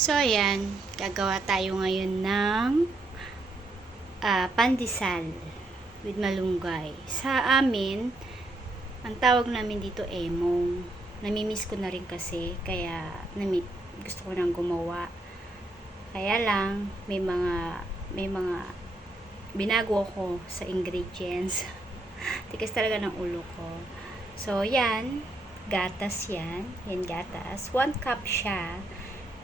So, ayan. Gagawa tayo ngayon ng pandesal with malunggay. Sa amin, ang tawag namin dito emong. Namimiss ko na rin kasi, kaya gusto ko nang gumawa. Kaya lang, may mga binago ako sa ingredients. Tikas talaga ng ulo ko. So, yan. Gatas yan. Yan gatas. 1 cup siya.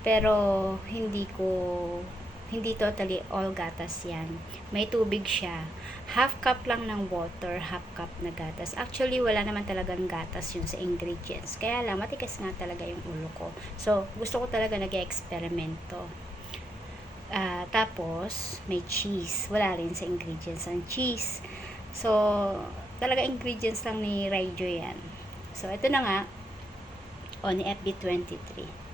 Pero, hindi totally all gatas yan. May tubig siya. Half cup lang ng water, half cup na gatas. Actually, wala naman talagang gatas yun sa ingredients. Kaya lang, matikas nga talaga yung ulo ko. So, gusto ko talaga nag-eksperimento. Tapos, may cheese. Wala rin sa ingredients ang cheese. So, talaga ingredients lang ni Raijo yan. So, ito na nga. Ni FB23.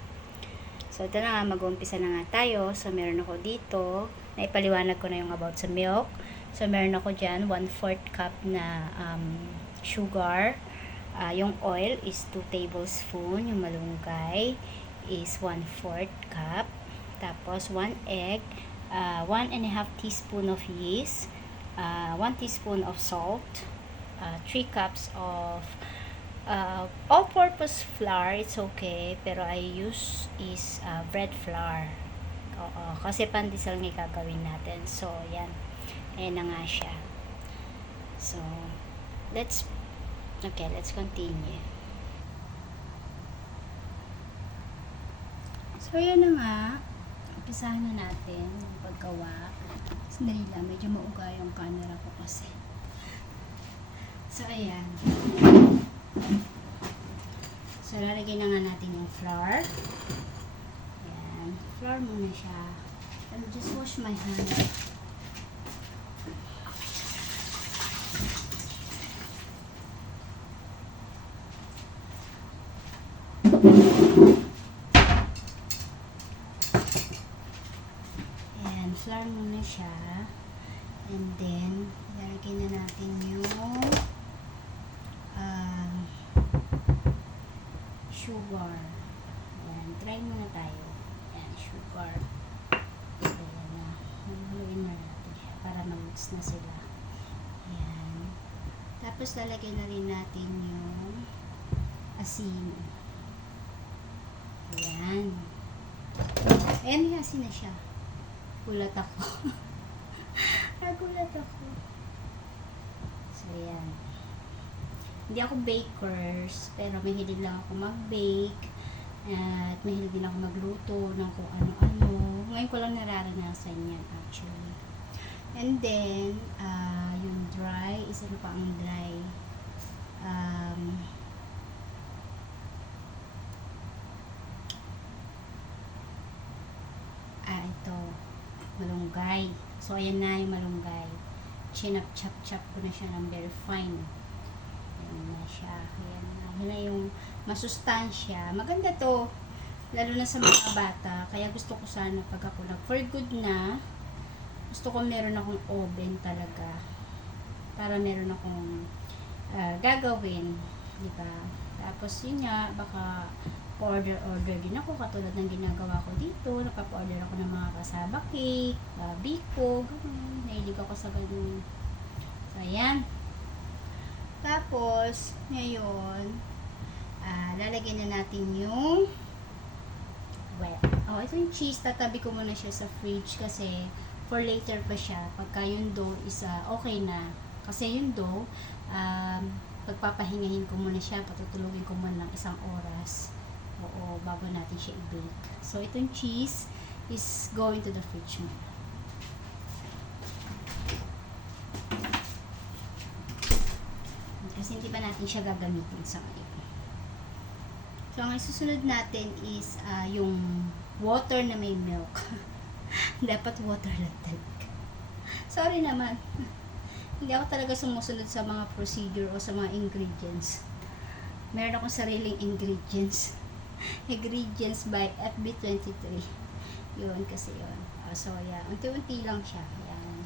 So, ito na nga, mag-umpisa na nga tayo. So, meron ako dito, naipaliwanag ko na yung about sa milk. So, meron ako dyan, 1/4 cup na sugar. Yung oil is 2 tablespoon. Yung malunggay is 1/4 cup. Tapos, 1 egg, 1.5 teaspoon of yeast, 1 teaspoon of salt, 3 cups of all-purpose flour. It's okay, pero I use is bread flour. Oo, kasi pandesal nga gagawin natin. So, yan. Ayan na nga siya. So, let's continue. So, yan na nga. Umpisahan na natin yung paggawa. Sandali lang, medyo mauga yung camera ko kasi. So, ayan. So, lalagay na nga natin yung flour. Ayan. Flour muna siya. I'll just wash my hands. Ayan. Flour muna siya. And then, lalagay na natin yung sugar. Ayan, try muna tayo. Ayan, sugar. Ayan na. Haluin na natin para mag-mix na sila. Ayan. Tapos, lalagay na rin natin yung asin. Ayan. Ayan, may asin na siya. Gulat ako. Nagulat ako. So, ayan. Hindi ako bakers, pero mahilig lang ako mag-bake. At mahilig din ako magluto ng kung ano-ano. Ngayon ko lang nararanasan yan actually. And then, yung dry, isa na pa ang dry. Ito, malunggay. So, ayan na yung malunggay. Chop ko na siya ng very fine. Ayan na siya. Ayan na. Ayan na yung masustansya. Maganda to. Lalo na sa mga bata. Kaya gusto ko sana pag ako for good na, gusto ko meron akong oven talaga. Para meron akong gagawin. Diba? Tapos yun nga, baka order din ako katulad ng ginagawa ko dito. Napapa-order ako ng mga kasaba cake, biko, gano'n. Nahilig ako sa gano'n. So, ayan. Tapos, ngayon, lalagyan na natin yung ito yung cheese. Tatabi ko muna siya sa fridge kasi for later pa siya. Pagka yung dough is okay na. Kasi yung dough, pagpapahingahin ko muna siya, patutulugin ko muna ng 1 oras. Oo, bago natin siya i-bake. So, itong cheese is going to the fridge muna. Kasi hindi pa natin siya gagamitin sa ngayon. So, ang susunod natin is yung water na may milk. Dapat water lang talaga. Sorry naman. Hindi ako talaga sumusunod sa mga procedure o sa mga ingredients. Meron akong sariling ingredients. Ingredients by FB23. Yun kasi yun. So, yeah. Unti-unti lang siya. Yan.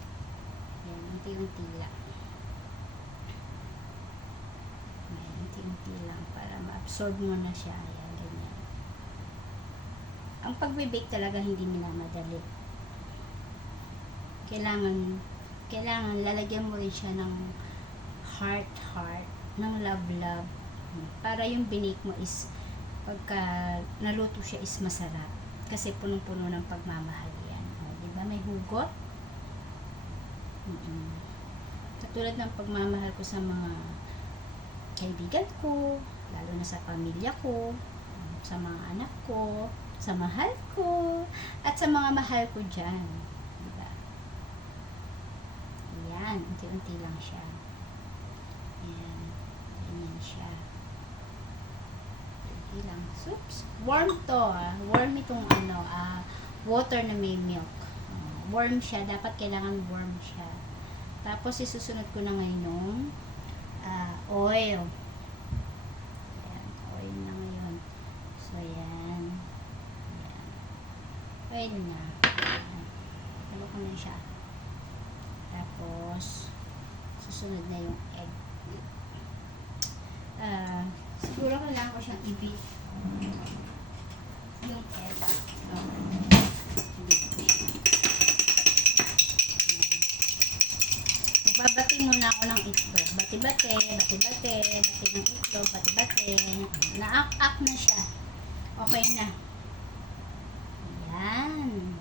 Yan. Unti-unti lang. Unti-unti lang para ma-absorb mo na siya. Ayan, ganyan. ang pagbe-bake talaga hindi minamadali. Kailangan lalagyan mo rin siya ng heart, ng love, para yung binake mo is pagka naluto siya is masarap. Kasi punong-puno ng pagmamahal yan. O, diba? May hugot. Katulad ng pagmamahal ko sa mga kaibigan ko, lalo na sa pamilya ko, sa mga anak ko, sa mahal ko, at sa mga mahal ko dyan. Diba? Yan, unti-unti lang siya. Yan, ganyan siya. Unti lang. Oops, warm to warm itong water na may milk. Warm siya, dapat kailangan warm siya. Tapos isusunod ko na ngayon yung oil. Ayan, oil na ngayon. So, ayan. Oil na. Halo ko na siya. Tapos, susunod na yung egg. Siguro kailangan ko siyang i-beat. Yung egg. Magbabati muna ako ng itlog. Bati-bati ng itlog, bati-bati. Naak-ak na siya. Okay na. Ayan.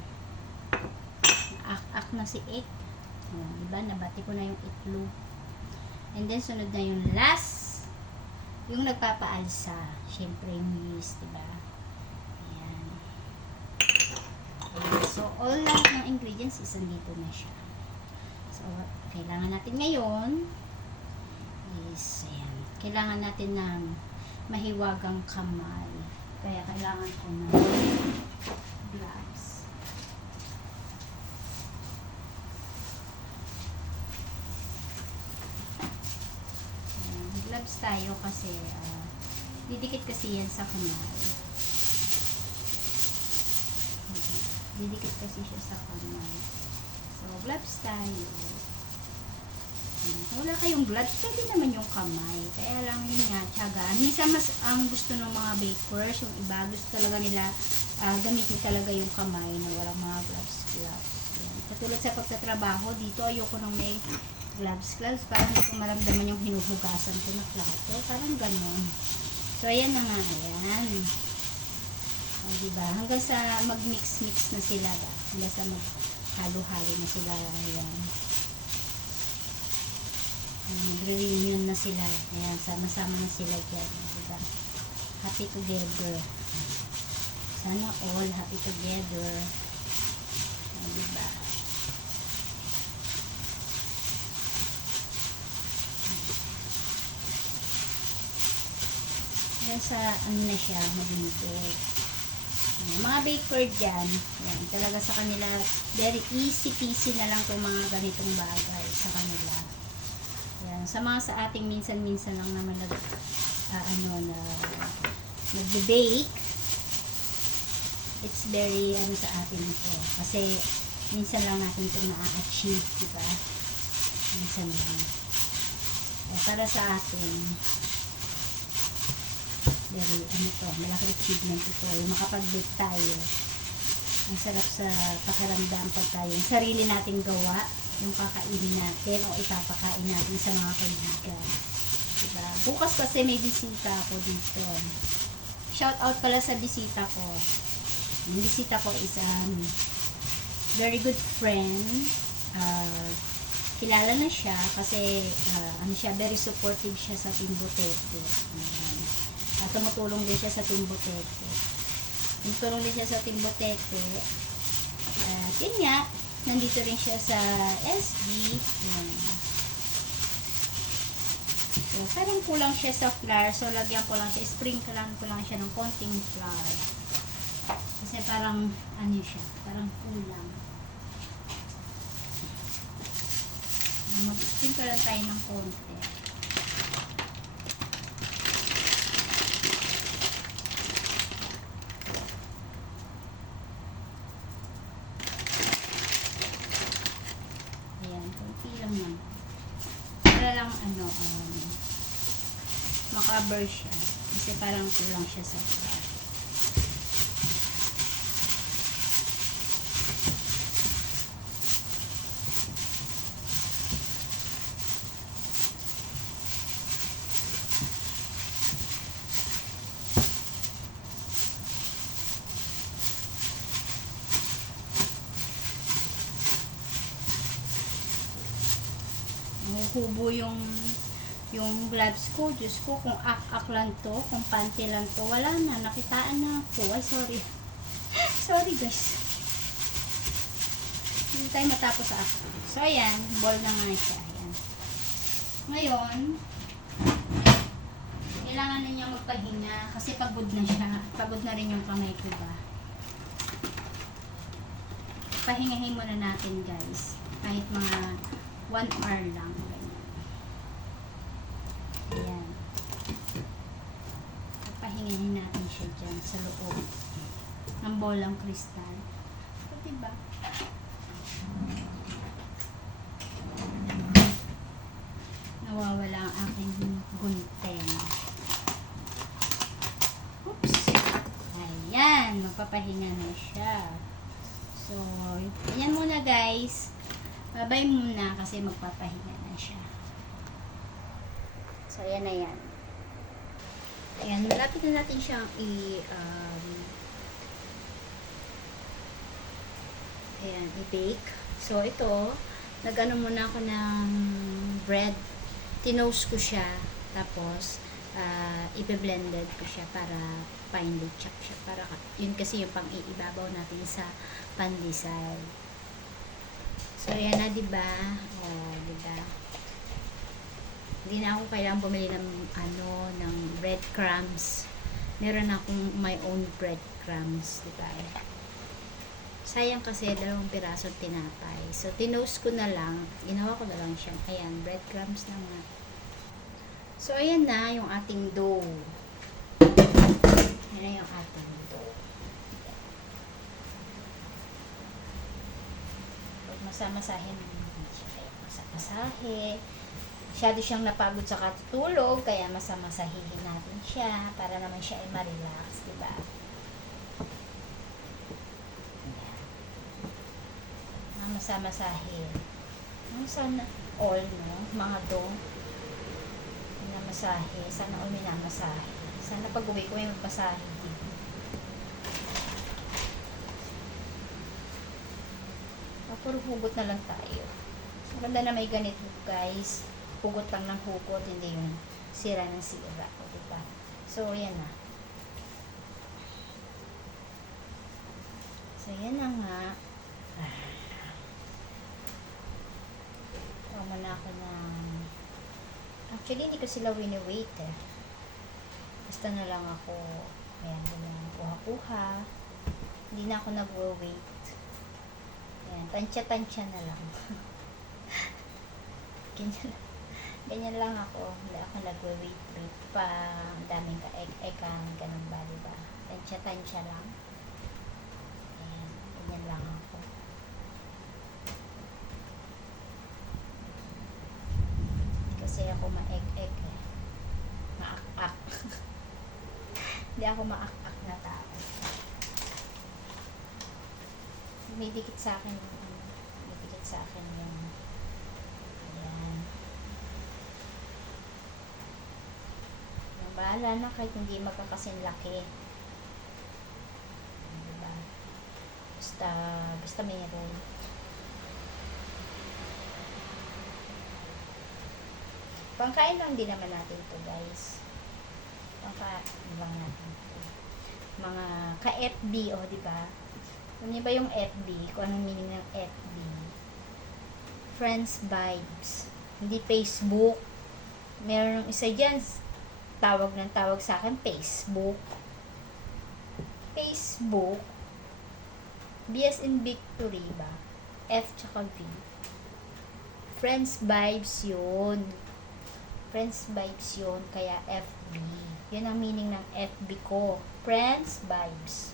Naak-ak na si egg. Diba? Nabati ko na yung itlog. And then, sunod na yung last. Yung nagpapaalsa. Siyempre, yung yeast, diba? Ayan. So, all lahat ng ingredients is andito na siya. So, kailangan natin ngayon is, ayan, kailangan natin ng mahiwagang kamay. Kaya kailangan ko ng gloves. Ayan, gloves tayo kasi didikit kasi yan sa kamay. Didikit kasi siya sa kamay. So, gloves tayo. Kung wala kayong gloves, pwede naman yung kamay. Kaya lang yun nga, tiyagaan. Minsan mas ang gusto ng mga bakers, yung iba, gusto talaga nila gamitin talaga yung kamay na walang mga gloves. Yan. Katulad sa pagtatrabaho, dito ayoko nang may gloves. Parang hindi ko maramdaman yung hinuhugasan ko na plato. Parang ganon. So, ayan na nga. Ayan. Diba? Hanggang sa mag-mix-mix na sila ba? Hanggang sa halo-halo na sila. Ayan. Mag-reunion na sila. Ayan, sama-sama na sila dyan. Diba? Happy together. Sana all happy together. Diba? Ayan sa ano na siya, mag-ibig. Mga baker dyan, yan, talaga sa kanila, very easy peasy na lang itong mga ganitong bagay sa kanila. Yan, sa mga sa ating minsan-minsan lang naman nagbe-bake, it's very, sa atin ito. Kasi, minsan lang natin ito na-achieve, diba? Minsan lang. Para sa atin, very, malaki achievement ito. Yung makapag-bake tayo. Ang sarap sa pakiramdam pag tayo. Yung sarili nating gawa, yung kakainin natin o ipapakain natin sa mga kaibigan. Diba? Bukas kasi may bisita ako dito. Shout out pala sa bisita ko. Yung bisita ko is very good friend. Kilala na siya kasi very supportive siya sa Team Butete. Tumutulong din siya sa Team Butete. Tumutulong din siya sa Team Butete. Yun nga, nandito rin siya sa SG. So, parang kulang siya sa flour. So, lagyan ko lang siya, sprinklean ko lang siya ng konting flour. Kasi parang, siya, parang kulang. Mag-sprinkle lang tayo ng konti. Para lang makaber siya kasi parang kulang siya sa flour. kubo yung gloves ko. Diyos ko, kung ak-ak lang to, kung panty lang to, wala na, nakitaan na ako. Ay, sorry. Sorry guys. Hindi tayo matapos sa ako. So, ayan, ball na nga siya. Ayan. Ngayon, kailangan na niya magpahinga kasi pagod na siya. Pagod na rin yung kamay ko ba. Pahingahin muna natin guys. Kahit mga 1 hour lang. Ayan. Pahingahin natin siya dyan sa loob ng bolang kristal. So, diba? Nawawala ang aking gunting. Oops. Ayan. Magpapahinga na siya. So, ayan muna guys. Bye-bye muna kasi magpapahinga na siya. So, ayan na yan. Ayan, malapit na natin siyang i-bake. So, ito, nag-ano muna ako ng bread. Tinoast ko siya. Tapos, i-blended ko siya para finely chop siya. Para, yun kasi yung pang-iibabaw natin sa pandesal. So, ayan na, diba? Diba? Hindi na ako kailangang bumili ng, ng breadcrumbs. Meron akong my own breadcrumbs, diba? Sayang kasi 2 pirasong tinapay. So, tinoast ko na lang. Ginawa ko na lang siya. Ayan, breadcrumbs na nga. So, ayan na yung ating dough. Ayan na yung ating dough. Masamasahin siya. Masamasahe. Masyado siyang napagod sa katulog, kaya masamasahihin natin siya para naman siya ay ma-relax, diba? Masamasahe. Sana all, no? Mga dough. Minamasahe. Sana all minamasahe. Sana pag-uwi ko ay magpasahe dito. Puro hugot na lang tayo. Maganda na may ganito, guys. Hugot lang ng hugot, hindi yung sira ng sira. O, diba? So, yan na. So, yan na nga. Tama na ako ng... Actually, hindi ko sila wini-wait eh. Basta na lang ako, ayan, kuha-kuha. Hindi na ako nag-wait. Ayan, tansya-tansya na lang. Ganyan lang ako. Hindi ako nag-wait pa. Ang daming ka-ek-ekan, ganun ba, diba? Tansya-tansya lang. Ayan, ganyan lang ako. Kasi ako ma-ek-ek eh. Ma-ak-ak. Hindi ako ma-ak-ak na tao. Dumidikit sa akin yung ayan. Bahala na kahit hindi magkakasing laki. Diba? Basta mayroon. Pangkain lang din naman natin to guys. Pangkain lang natin to. Mga ka-FB, diba? Alam niyo ba yung FB? Kung anong meaning ng FB? Friends Vibes. Hindi Facebook. Meron isa dyan, tawag sa akin, Facebook. Facebook. B as in victory ba? F tsaka V. Friends Vibes yun. Friends Vibes yun. Kaya FB. Yun ang meaning ng FB ko. Friends Vibes.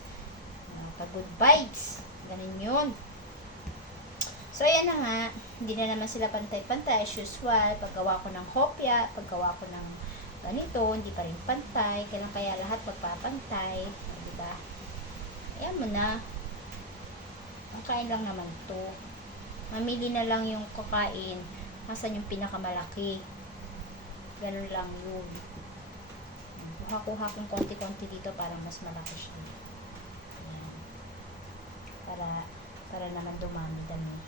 Good vibes. Ganun yun. So, ayan na nga. Hindi na naman sila pantay-pantay as usual. Paggawa ko ng hopya, paggawa ko ng ganito, hindi pa rin pantay. Kaya lahat magpapantay. Diba? Ayan mo na. Ang kain lang naman to. Mamili na lang yung kakain. Asan yung pinakamalaki. Ganun lang yun. Kuha-kuha kong konti-konti dito para mas malaki siya. Ayan. Para naman dumami-dami.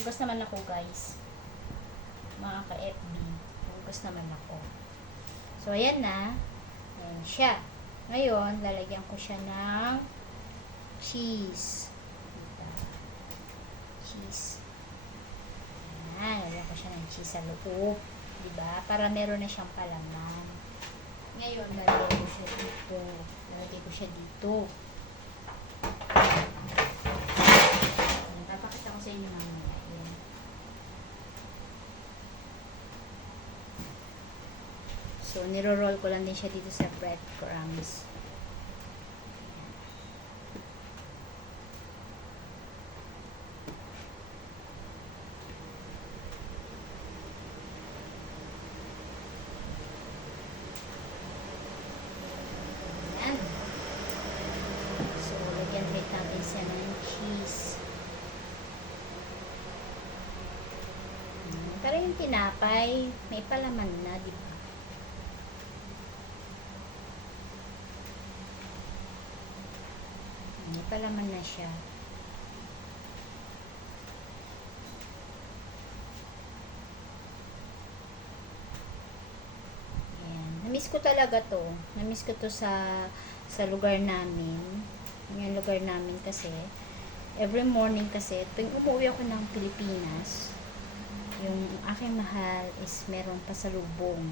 Hugas naman ako, guys. Mga ka-FB. Hugas naman ako. So, ayan na. Ayan siya. Ngayon, lalagyan ko siya ng cheese. Diba? Cheese. Ayan, lalagyan ko siya ng cheese sa loob. Diba? Para meron na siyang palaman. Ngayon, lalagyan ko siya dito. Lalagyan ko siya dito. Papakita ko sa inyo mamaya. Ayan. So, niro-roll ko lang din siya dito sa breadcrumbs. Ayan. So, lagyan rin natin siya ng cheese. Pero yung tinapay, may palaman na, di ba? May palaman na siya. Ayan. Namiss ko talaga to. Namiss ko to sa lugar namin. Yung lugar namin kasi, every morning kasi, tuwing umuwi ako ng Pilipinas, yung aking mahal is meron pasalubong.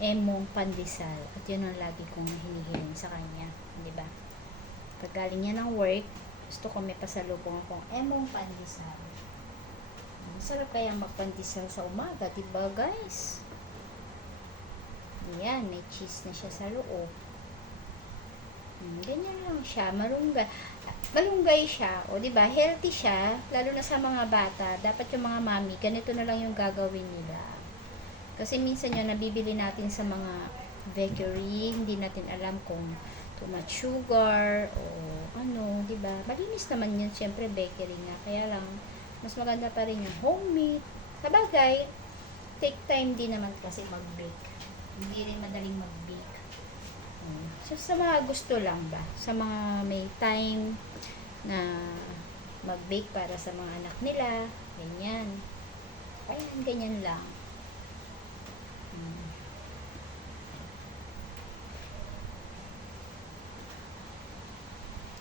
Emong pandesal. At yun ang lagi kong hinihiling sa kanya. Diba? Pag galing niya ng work, gusto ko may pasalubong akong emong pandesal. Masarap kaya magpandesal sa umaga, diba guys? Ayan, may cheese na siya sa loob. Ganyan lang siya, malunggay. Malunggay siya, o diba, healthy siya, lalo na sa mga bata. Dapat yung mga mami, ganito na lang yung gagawin nila. Kasi minsan yun, nabibili natin sa mga bakery, hindi natin alam kung too much sugar, o ano, diba. Malinis naman yun, syempre bakery nga. Kaya lang, mas maganda pa rin yung homemade. Sabagay, take time din naman kasi mag-bake. Hindi rin madaling mag-bake. So, sa mga gusto lang ba? Sa mga may time na mag-bake para sa mga anak nila, ganyan. Ayan, ganyan lang.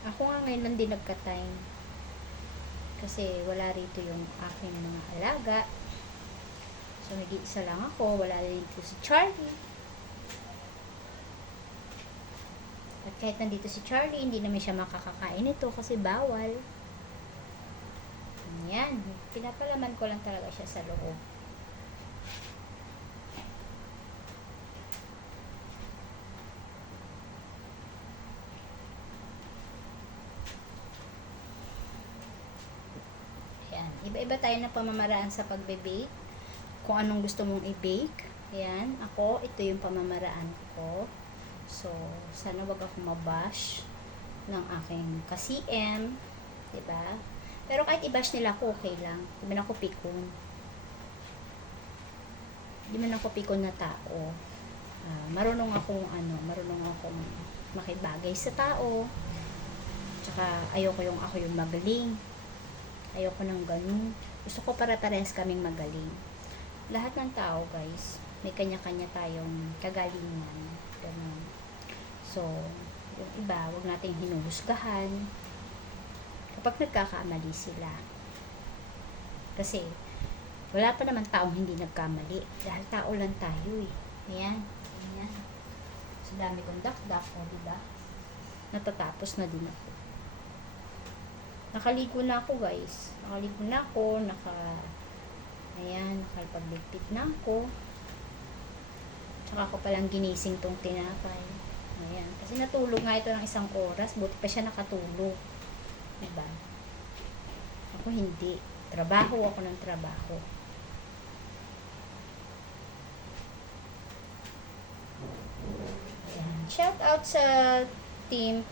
Ako nga ngayon lang din nagka-time. Kasi wala rito yung aking mga alaga. So, nag-iisa lang ako. Wala rito si Charlie. At kahit nandito si Charlie, hindi naman siya makakakain ito kasi bawal. Ayan. Pinapalaman ko lang talaga siya sa loob. Ayan. Iba-iba tayo ng pamamaraan sa pagbe-bake. Kung anong gusto mong i-bake. Ayan. Ako, ito yung pamamaraan ko. So, sana wag ako mabash ng aking ka-CM. Diba? Pero kahit i-bash nila ako, okay lang. Hindi man ako pikon. Hindi man ako pikon na tao. Marunong akong makibagay sa tao. Tsaka, ayoko yung ako yung magaling. Ayoko ng ganun. Gusto ko para-parehas kaming magaling. Lahat ng tao, guys, may kanya-kanya tayong kagalingan. Ganun. So, yung iba, wag nating hinuhusgahan kapag nagkakamali sila. Kasi, wala pa naman taong hindi nagkamali. Dahil tao lang tayo eh. Ayan. Ayan. So, dami kong dakdak, o diba? Natatapos na din ako. Nakaligo na ako, guys. Nakaligo na ako. Ayan, nakalpagligpit na ako. Tsaka ako palang ginising tong tinapay. Ayan. Kasi natulog nga ito ng 1 oras. Buti pa siya nakatulog. Diba? Ako hindi. Trabaho ako ng trabaho. Ayan. Shout out sa team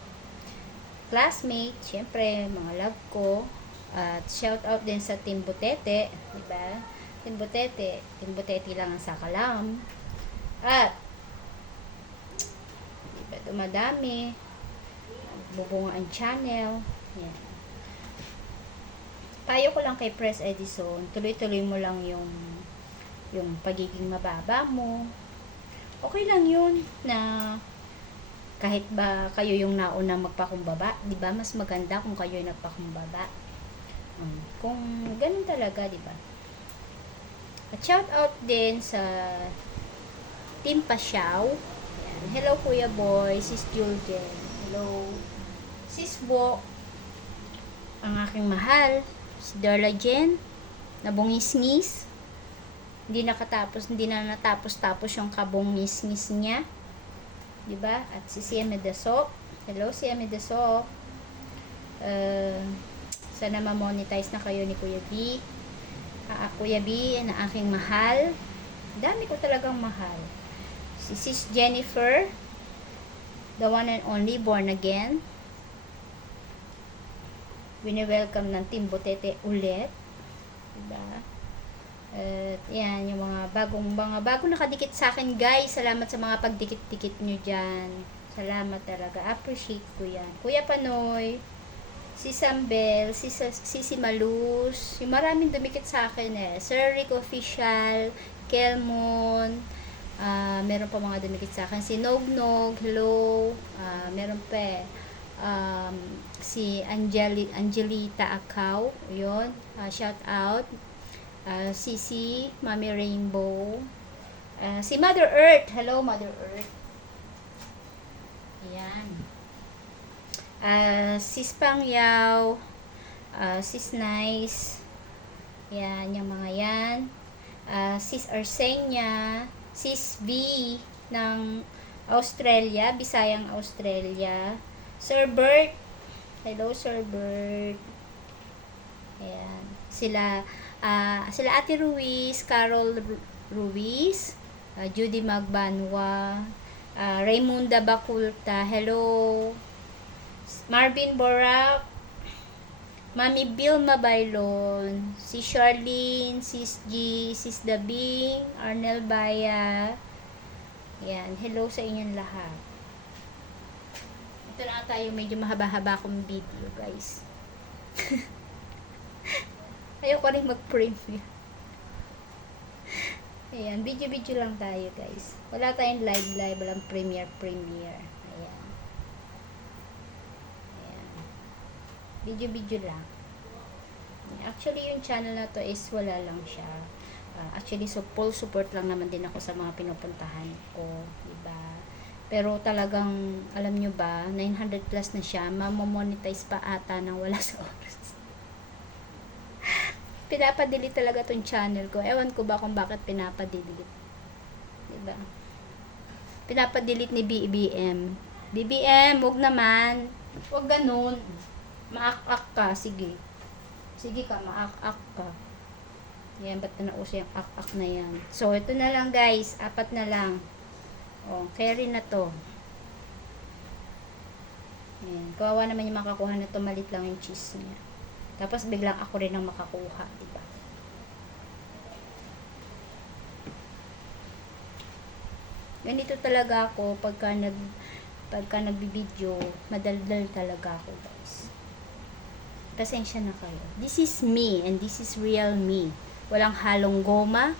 classmate. Siyempre, mga love ko. At shout out din sa Team Butete. Diba? Team Butete. Team Butete lang ang sakalam. At dumadami, bubunga ang channel. Yan. payo ko lang kay Press Edison, tuloy-tuloy mo lang yung pagiging mababa mo. Okay lang yun na kahit ba kayo yung nauna magpakumbaba, di ba? Mas maganda kung kayo yung nagpakumbaba. Kung ganun talaga, di ba? At shout out din sa Team Pasyaw. Hello Kuya Boy, Sis Julgen. Hello Sis Bo. Ang aking mahal, si Darla Jen, nabungis-ngis. Hindi na natapos-tapos yung kabungis-ngis niya. Diba? At si Siame Daso. Hello Siame Daso. Sana ma-monetize na kayo ni Kuya B. Kuya B, na aking mahal. Dami ko talagang mahal. Si Sis Jennifer, the one and only born again. Wini-welcome ng Team Botete ulit. Diba? At yan, yung mga bagong nakadikit sa akin, guys. Salamat sa mga pagdikit-dikit nyo dyan. Salamat talaga. Appreciate ko yan. Kuya Panoy, si Sambel, si Malus, yung maraming dumikit sa akin Sir Rick Official, Kelmon, meron pa mga dumikit sa akin. Si Nognog, hello. Meron pa si Angelita Akaw, yun. Shout out. Sisi, Mami Rainbow, si Mother Earth, hello Mother Earth, ayan, Sis Pangyaw, Sis Nice, yan, yung mga yan, Sis Arsenia, Sis V ng Australia, Bisayang Australia, Sir Bert, hello Sir Bert, ayan, sila Ate Ruiz, Carol Ruiz, Judy Magbanwa, Raymunda Baculta, hello, Marvin Borak, Mami Bilma Bailon, si Charlene, Sis G, Sis Dabing, Arnel Baya, yan, hello sa inyong lahat. Ito na tayo, medyo mahaba-haba akong video, guys. Ayoko rin mag-premiere. Ayan, video-video lang tayo, guys. Wala tayong live, walang premiere. Ayan. Ayan. Video-video lang. Actually, yung channel na to is wala lang siya. Actually, so full support lang naman din ako sa mga pinupuntahan ko. Diba? Pero talagang, alam nyo ba, 900 plus na siya. Mamomonetize pa ata nang wala sa oras. Pinapadelete talaga tong channel ko. Ewan ko ba kung bakit pinapadelete. Diba? Pinapadelete ni BBM. BBM, wag naman. Wag ganun. Maak-ak ka. Sige. Sige ka, maak-ak ka. Yan, ba't na nauso yung ak-ak na yan? So, ito na lang guys. 4 na lang. O, carry na to. Yan. Kawawa naman yung makakuha na to. Malit lang yung cheese niya. Tapos biglang ako rin ang makakuha, diba? Ganito talaga ako pagka nagbibideo, madaldal talaga ako, guys. Pasensya na kayo. This is me and this is real me. Walang halong goma.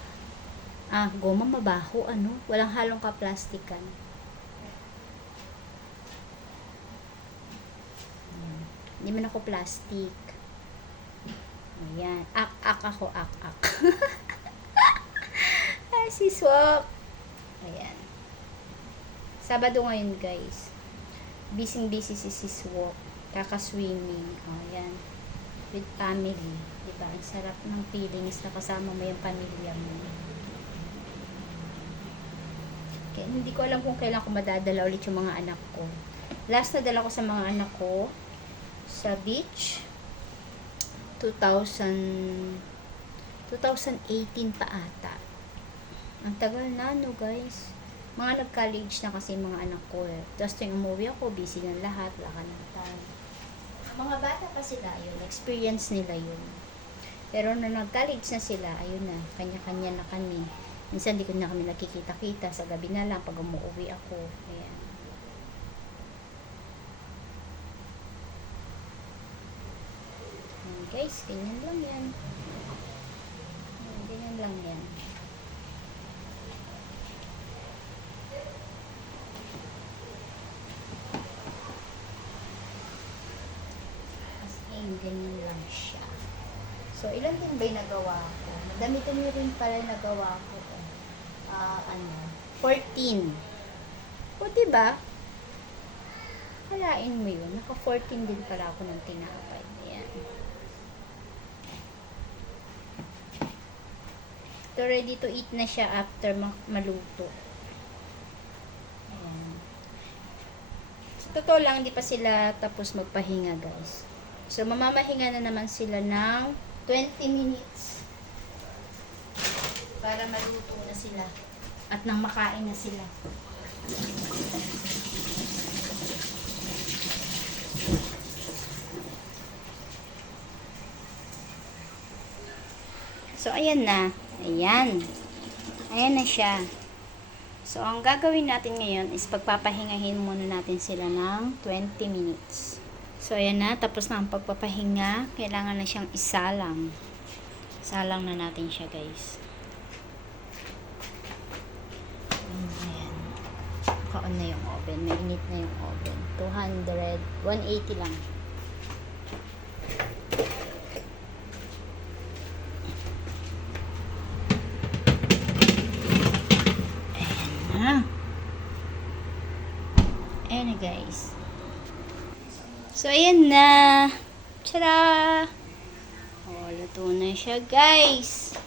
Goma mabaho, ano? Walang halong kaplastikan. Hindi man ako plastic. Ayan. Ak ako. Si Swap. Ayan. Sabado ngayon, guys. Busy si Swap. Kaka-swimming. Ayan. With family. Diba? Ang sarap ng feelings na kasama mo yung pamilya mo. Okay. Hindi ko alam kung kailan ko madadala ulit yung mga anak ko. Last na dala ko sa mga anak ko sa beach 2018 pa ata. Ang tagal na, no, guys. Mga nag-college na kasi mga anak ko Tapos tuwing umuwi ako, busy na lahat, wala ka ng time. Mga bata pa sila, yun. Experience nila yun. Pero nung nag-college na sila, ayun na, kanya-kanya na kami. Minsan di ko na kami nakikita-kita. Sa gabi na lang, pag umuwi ako. Ayan. guys, ganyan lang yan. Ganyan lang yan. As in, ganyan lang siya. So, ilan din ba yung nagawa ko? Madami-dami rin pala nagawa ko. 14. O, diba? Halain mo yun. Naka 14 din pala ako ng tinapay. Ayan. So, ready to eat na siya after maluto. Ayan. Sa totoo lang, hindi pa sila tapos magpahinga, guys. So, mamamahinga na naman sila ng 20 minutes para maluto na sila at nang makain na sila. So, ayan na. Ayan. Ayan na siya. So, ang gagawin natin ngayon is pagpapahingahin muna natin sila ng 20 minutes. So, ayan na. Tapos na ang pagpapahinga. Kailangan na siyang isalang. Salang na natin siya, guys. Ayan. Naka-on na yung oven. Mainit na yung oven. 180 lang. Ayan na, guys. So, ayan na. Tara! Oh, luto na siya, guys.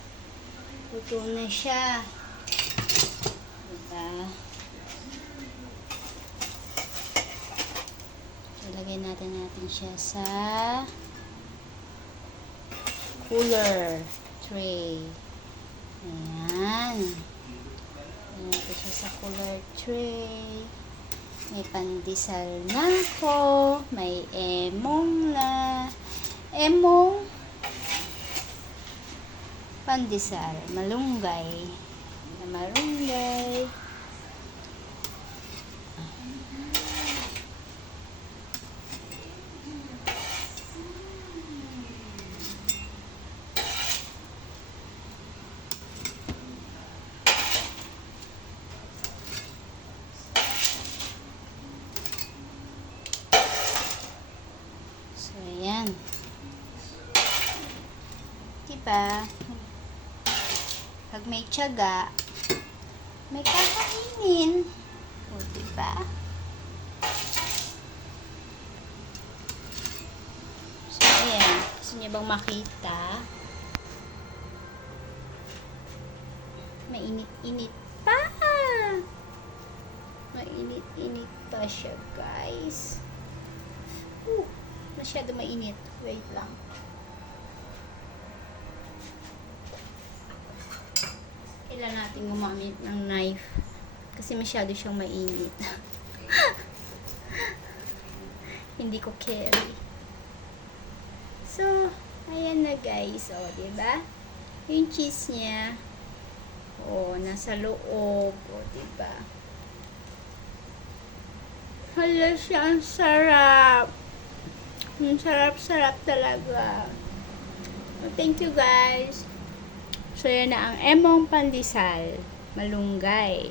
Luto na siya. Diba? So, lagay natin siya sa cooler tray. Ayan. Lagay natin siya sa cooler tray. May pandesal na ako. May emong pandesal. Malunggay. So, ayan. Diba? Pag may tiyaga, may kakainin. O, diba? So, ayan. Gusto niyo bang makita? Mainit-init pa. Mainit-init pa siya, guys. Masyado mainit. Wait lang. Kailangan natin gumamit ng knife kasi masyado siyang mainit. Hindi ko carry. So, ayan na, guys. O, diba? Yung cheese niya. O, nasa loob. O, diba? Hala siya, ang sarap. Ang sarap-sarap talaga. Thank you, guys. So, yan na ang emong pandesal. Malunggay.